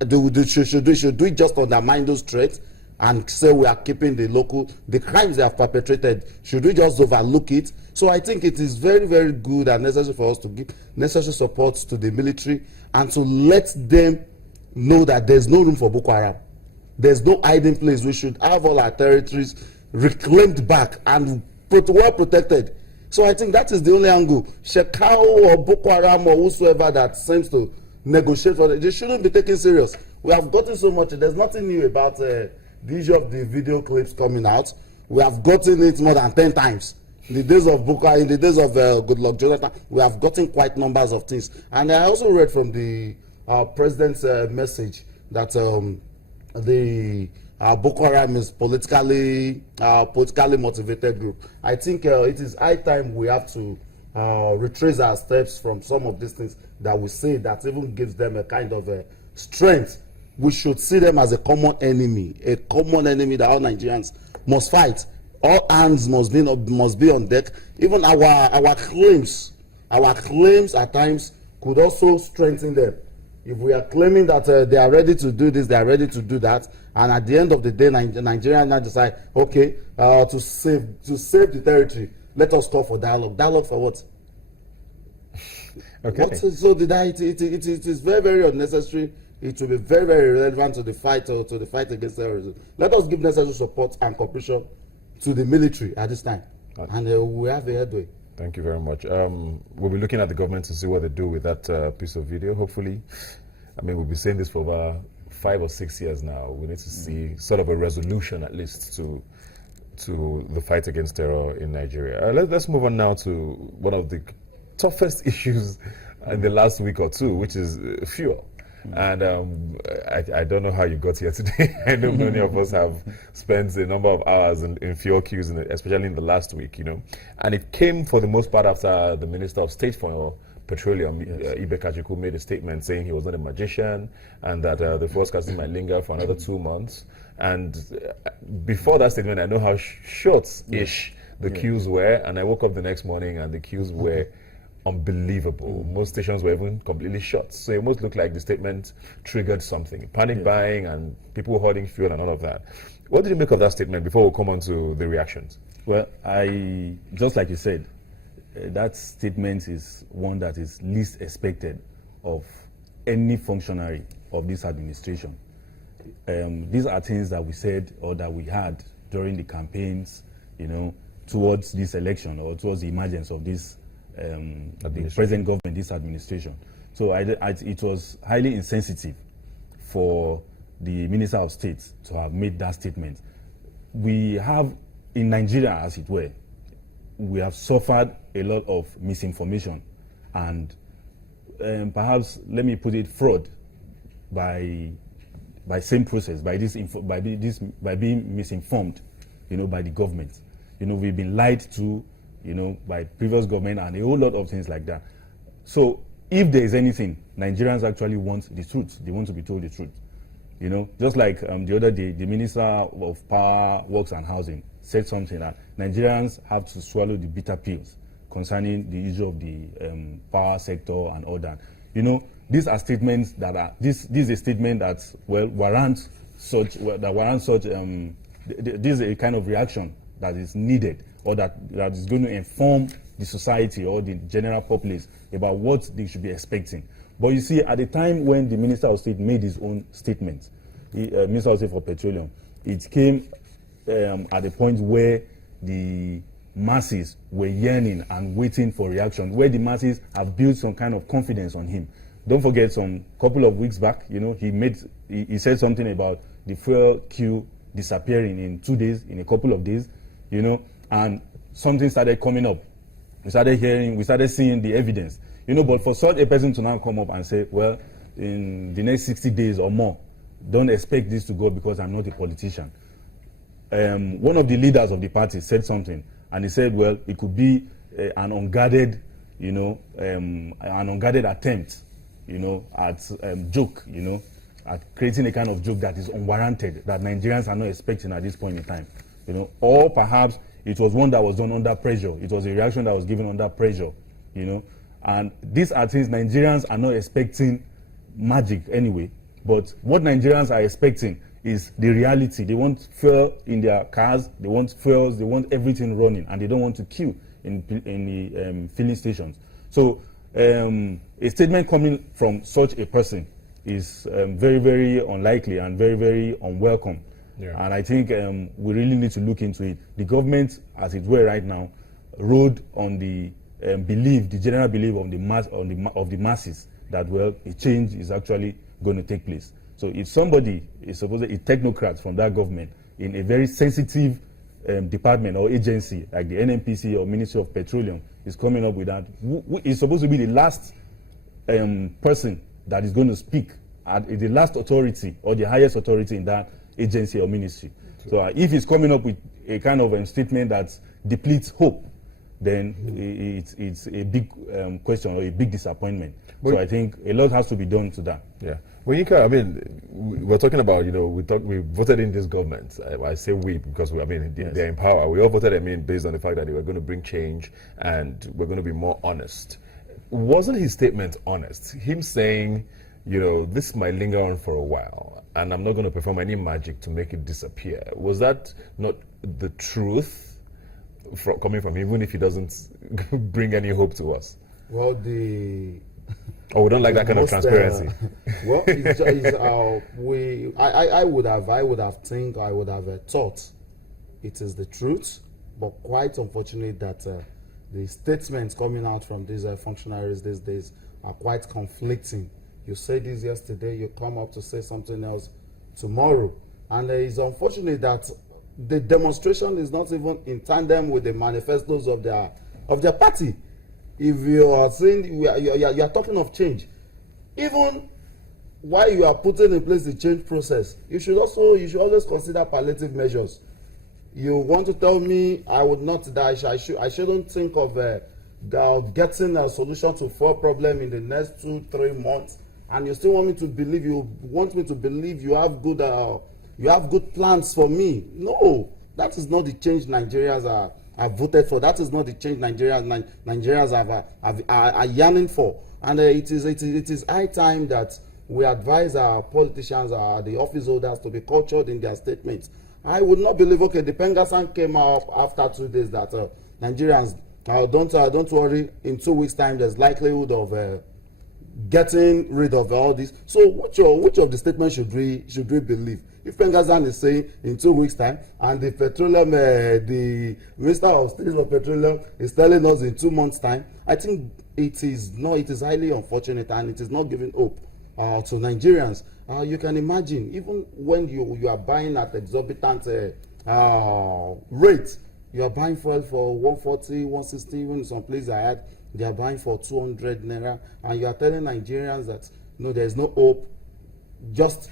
Should we just undermine those threats and say we are keeping the crimes they have perpetrated? Should we just overlook it? So I think it is very, very good and necessary for us to give necessary support to the military and to let them know that there's no room for Boko Haram. There's no hiding place. We should have all our territories reclaimed back and well protected. So I think that is the only angle. Shekau or Boko Haram or whosoever that seems to negotiate for it, they shouldn't be taken serious. We have gotten so much. There's nothing new about the issue of the video clips coming out. We have gotten it more than 10 times. In the days of Boko, in the days of Goodluck Jonathan, we have gotten quite numbers of things. And I also read from the president's message that the Boko Haram is politically motivated group. I think it is high time we have to retrace our steps from some of these things that we say that even gives them a kind of a strength. We should see them as a common enemy that all Nigerians must fight. All hands must be on deck. Even our claims at times could also strengthen them. If we are claiming that they are ready to do this, they are ready to do that, and at the end of the day, Nigeria now decide, okay, to save the territory, let us call for dialogue. Dialogue for what? Okay. It is very, very unnecessary. It will be very, very relevant to the fight against terrorism. Let us give necessary support and cooperation to the military at this time, and we have a headway. Thank you very much. We'll be looking at the government to see what they do with that piece of video. Hopefully, I mean, we've been saying this for over 5 or 6 years now. We need to see sort of a resolution, at least, to the fight against terror in Nigeria. Let's move on now to one of the toughest issues in the last week or two, which is fuel. And I don't know how you got here today. I know many of us have spent a number of hours in fuel queues, especially in the last week, And it came for the most part after the Minister of State for Petroleum, yes. Pt.2, made a statement saying he was not a magician and that the fuel scarcity might linger for another 2 months. And before that statement, I know how short-ish the queues were. And I woke up the next morning and the queues were unbelievable. Most stations were even completely shut. So it must look like the statement triggered something. Panic buying and people hoarding fuel and all of that. What did you make of that statement before we come on to the reactions? Well, just like you said, that statement is one that is least expected of any functionary of this administration. These are things that we said or that we had during the campaigns, towards this election or towards the emergence of this the present government, this administration. So it was highly insensitive for the Minister of State to have made that statement. We have, in Nigeria as it were, we have suffered a lot of misinformation and perhaps, let me put it, fraud by same process, by being misinformed, by the government. We've been lied to, by previous government and a whole lot of things like that. So if there is anything, Nigerians actually want the truth. They want to be told the truth. Just like the other day, the Minister of Power, Works and Housing said something that Nigerians have to swallow the bitter pills concerning the issue of the power sector and all that. These are statements that are, this is a statement that, warrants such, this is a kind of reaction that is needed, or that is going to inform the society or the general populace about what they should be expecting. But you see, at the time when the Minister of State made his own statement, the Minister of State for Petroleum, it came at a point where the masses were yearning and waiting for reaction, where the masses have built some kind of confidence on him. Don't forget, some couple of weeks back, he said something about the fuel queue disappearing in 2 days, in a couple of days, and something started coming up. We started seeing the evidence, but for such a person to now come up and say, well, in the next 60 days or more, don't expect this to go because I'm not a politician. One of the leaders of the party said something, and he said, well, it could be an unguarded, an unguarded attempt, at joke, at creating a kind of joke that is unwarranted, that Nigerians are not expecting at this point in time. Or perhaps it was one that was done under pressure. It was a reaction that was given under pressure, And these are things Nigerians are not expecting magic anyway. But what Nigerians are expecting is the reality. They want fuel in their cars, they want fuels, they want everything running, and they don't want to queue in the filling stations. So a statement coming from such a person is very, very unlikely and very, very unwelcome. Yeah. And I think we really need to look into it. The government, as it were right now, rode on the belief, the general belief of the masses that, well, a change is actually going to take place. So if somebody is supposedly a technocrat from that government in a very sensitive department or agency like the NNPC or Ministry of Petroleum is coming up with that, who is supposed to be the last person that is going to speak, the last authority or the highest authority in that agency or ministry. So if he's coming up with a kind of statement that depletes hope, then it's a big question or a big disappointment. But so I think a lot has to be done to that. Yeah. Well, I mean, we're talking about, we voted in this government. I say we because they're in power. We all voted based on the fact that they were going to bring change and we're going to be more honest. Wasn't his statement honest? Him saying, this might linger on for a while and I'm not going to perform any magic to make it disappear. Was that not the truth coming from him, even if he doesn't bring any hope to us? Well, Oh, we don't like that kind of transparency. Well, I would have thought it is the truth, but quite unfortunate that the statements coming out from these functionaries these days are quite conflicting. You say this yesterday, you come up to say something else tomorrow, and it's unfortunate that the demonstration is not even in tandem with the manifestos of their party. If you are saying you are talking of change, even while you are putting in place the change process, you should always consider palliative measures. You want to tell me I shouldn't think of getting a solution to fuel problem in the next 2-3 months, and you still want me to believe you have good plans for me? No, that is not the change Nigerians have voted for. That is not the change Nigerians are yearning for. And it is high time that we advise our politicians, the office holders, to be cultured in their statements. I would not believe, okay, the Pengasan came up after 2 days that Nigerians, don't worry, in 2 weeks' time there's likelihood of getting rid of all this. So which of the statements should we believe? If Pengasan is saying in 2 weeks' time, and the Minister of State for Petroleum is telling us in 2 months' time, I think it is highly unfortunate, and it is not giving hope to Nigerians. You can imagine, even when you are buying at exorbitant rates, you are buying fuel for 140, 160, even in some places they are buying for 200 naira, and you are telling Nigerians that no, there is no hope. Just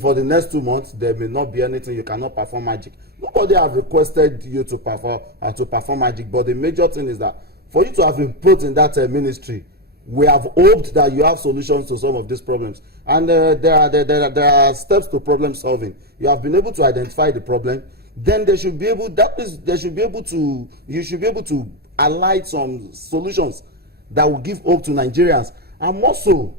for the next 2 months, there may not be anything. You cannot perform magic. Nobody have requested you to perform magic, but the major thing is that for you to have been put in that ministry, we have hoped that you have solutions to some of these problems, and there are steps to problem solving. You have been able to identify the problem. Then you should be able to highlight some solutions that will give hope to Nigerians. And also,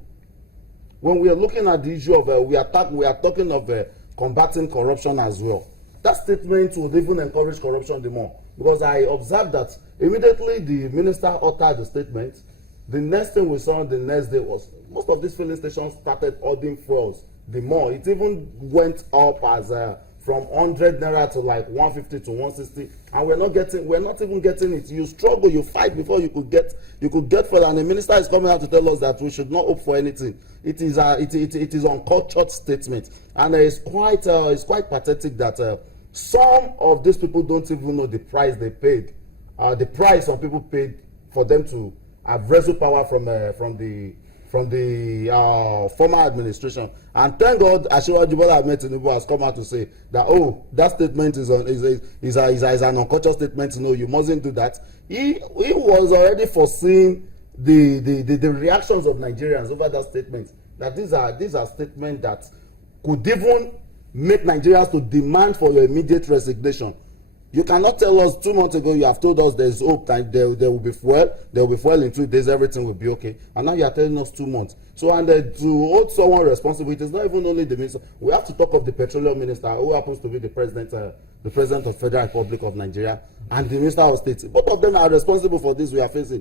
when we are looking at the issue of we are talking of combating corruption as well. That statement would even encourage corruption the more, because I observed that immediately the minister uttered the statement, the next thing we saw the next day was most of these filling stations started ordering fuels. The more it even went up as from 100 naira to like 150 to 160, and we're not even getting it. You struggle, you fight before you could get fuel, and the minister is coming out to tell us that we should not hope for anything. It is uncultured statement, and it's quite pathetic that some of these people don't even know the price they paid, the price some people paid for them to have wrestled power from the former administration. And thank God Asiwaju Bola Ahmed Tinubu has come out to say that, oh, that statement is an uncultured statement. No, you mustn't do that. He was already foreseeing the reactions of Nigerians over that statement, that these are statements that could even make Nigerians to demand for your immediate resignation. You cannot tell us 2 months ago you have told us there's hope that there will be fuel in 2 days, everything will be okay. And now you are telling us 2 months. So, and to hold someone responsible, it is not even only the minister. We have to talk of the petroleum minister, who happens to be the president of Federal Republic of Nigeria, and the Minister of State. Both of them are responsible for this we are facing.